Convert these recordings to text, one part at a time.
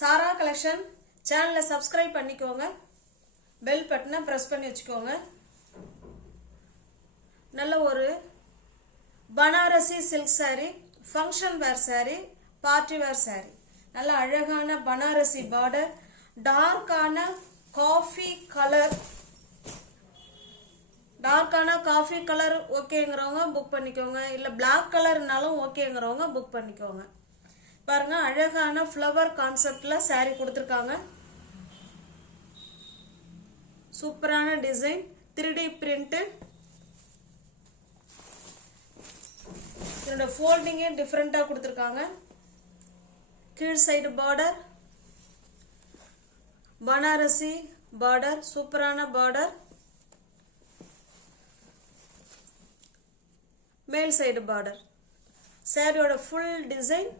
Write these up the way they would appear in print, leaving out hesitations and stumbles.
சாரா collection சேனலை subscribe பண்ணிக்கோங்க. Bell பட்டனை பிரஸ் பண்ணி வச்சுக்கோங்க. நல்ல ஒரு Banarasi silk saree, function wear saree, party wear saree. நல்ல அழகான பனாரசி பார்டர், டார்க்கான காஃபி கலர் ஓகேங்கிறவங்க புக் பண்ணிக்கோங்க. இல்லை பிளாக் கலர்னாலும் ஓகேங்கிறவங்க புக் பண்ணிக்கோங்க. பாருங்க, அழகான ஃப்ளவர் கான்செப்ட்ல saree கொடுத்துருக்காங்க. சூப்பரான டிசைன், 3D பிரிண்ட். இதோட ஃபோல்டிங்கே டிஃப்ரெண்டா கொடுத்துருக்காங்க. கீழ் சைடு பார்டர், பனாரசி பார்டர், சூப்பரான பார்டர். மேல் சைடு பார்டர். சாரியோட ஃபுல் டிசைன்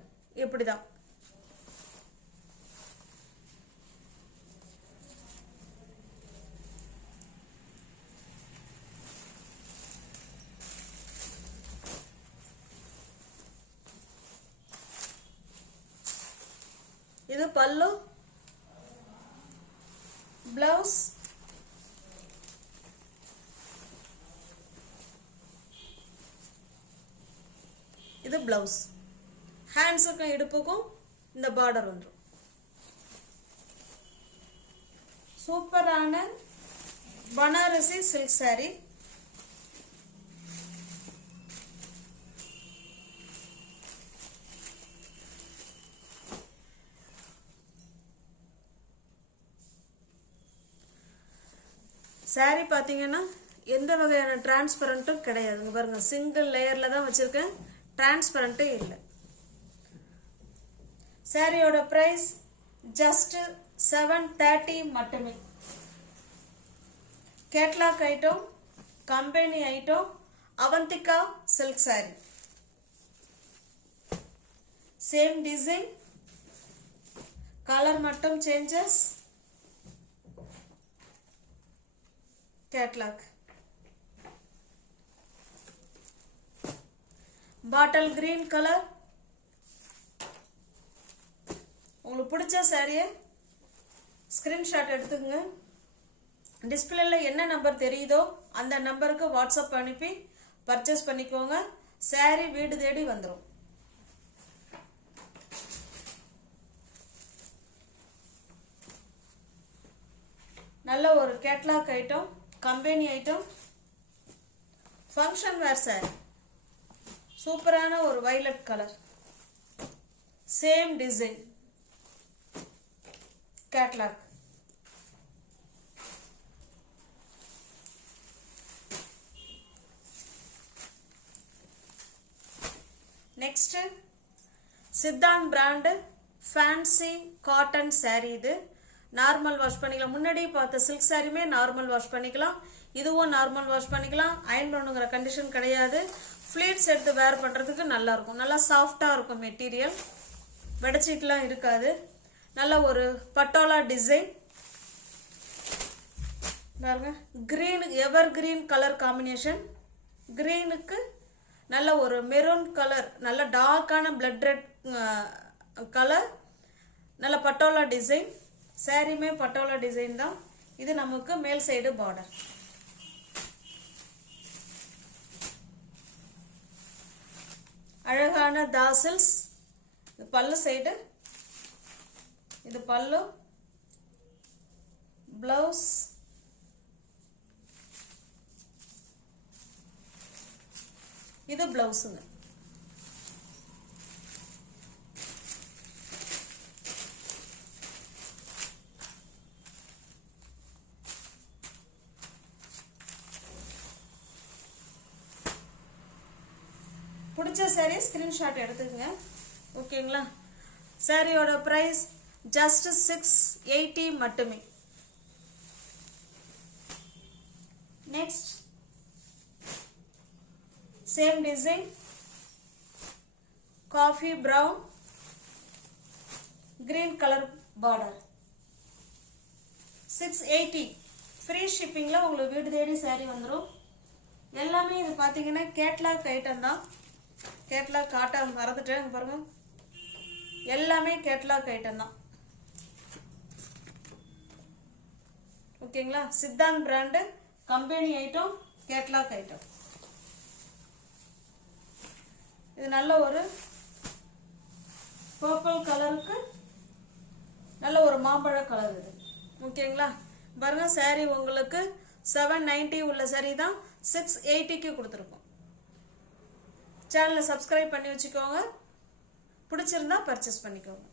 இப்படிதான். இது பல்லு, பிளவுஸ், இது பிளவுஸ். ஹேண்ட்ஸுக்கும் இடுப்புக்கும் இந்த பார்டர் வந்துடும். சூப்பரான பனாரசி சில்க் saree. saree பாத்தீங்கன்னா எந்த வகையான டிரான்ஸ்பரண்ட்டும் கிடையாதுங்க. பாருங்க, சிங்கிள் லேயர்ல தான் வச்சிருக்கேன், டிரான்ஸ்பரண்டே இல்லை. சாரியோட பிரைஸ் ஜஸ்ட் 730 மட்டுமே. Catalogue item, company item, Avantika silk saree. Same design, colour மட்டும் changes. Catalogue bottle green colour. உங்களுக்கு பிடிச்ச சாரியை ஸ்கிரீன்ஷாட் எடுத்துக்கங்க. டிஸ்பிளேல என்ன நம்பர் தெரியுதோ அந்த நம்பருக்கு வாட்ஸ்அப் அனுப்பி பர்ச்சேஸ் பண்ணிக்கோங்க. சாரி வீடு தேடி வந்துடும். நல்ல ஒரு catalogue item, company item, function wear saree. சூப்பரான ஒரு violet colour, same design, catalogue. Next சித்தான் பிராண்ட் ஃபேன்சி காட்டன் saree. இது நார்மல் வாஷ் பண்ணிக்கலாம். முன்னாடி பார்த்த சில்க் சாரியுமே நார்மல் வாஷ் பண்ணிக்கலாம், இதுவும் நார்மல் வாஷ் பண்ணிக்கலாம். அயன் பண்ணுங்கிற கண்டிஷன் கிடையாது. ஃபிளீட்ஸ் எடுத்து வேர் பண்றதுக்கு நல்லா இருக்கும். நல்லா சாஃப்டா இருக்கும் மெட்டீரியல், வெடச்சீட்லாம் இருக்காது. நல்ல ஒரு பட்டோலா டிசைன் பாருங்க. Green, ever green colour combination. கிரீனுக்கு நல்ல ஒரு மெரூன் கலர், நல்ல டார்க்கான பிளட் ரெட் கலர். நல்ல பட்டோலா டிசைன். சாரியுமே பட்டோலா டிசைன் தான். இது நமக்கு மேல் சைடு பார்டர். அழகான தாசில்ஸ். இது பல்லு சைடு, இது பல்லு, பிளவுஸ், இது பிளவுஸுங்க. பிடிச்ச சாரி ஸ்கிரீன்ஷாட் எடுத்துக்கங்க. ஓகேங்களா? சாரியோட பிரைஸ் ஜஸ்ட் 680 மட்டுமே. Next same design, coffee brown, green colour border. 680 free ஷிப்பிங்ல உங்களுக்கு வீடு தேடி சாரி வந்துடும். எல்லாமே இது பாத்தீங்கன்னா கேட்லாக் ஐட்டம் தான். கேட்லாக் காட்ட மறந்துட்டேன் பாருங்க. எல்லாமே கேட்லாக் ஐட்டம் தான். ஓகேங்களா. Siddhant brand, company item, catalogue item. இது நல்ல ஒரு பர்பிள் கலருக்கு நல்ல ஒரு மாம்பழ கலர் இது. ஓகேங்களா. பாருங்க saree உங்களுக்கு 790 உள்ள saree தான் 680க்கு கொடுத்துருக்கோம். சேனலை சப்ஸ்கிரைப் பண்ணி வச்சுக்கோங்க. பிடிச்சிருந்தா பர்ச்சேஸ் பண்ணிக்கோங்க.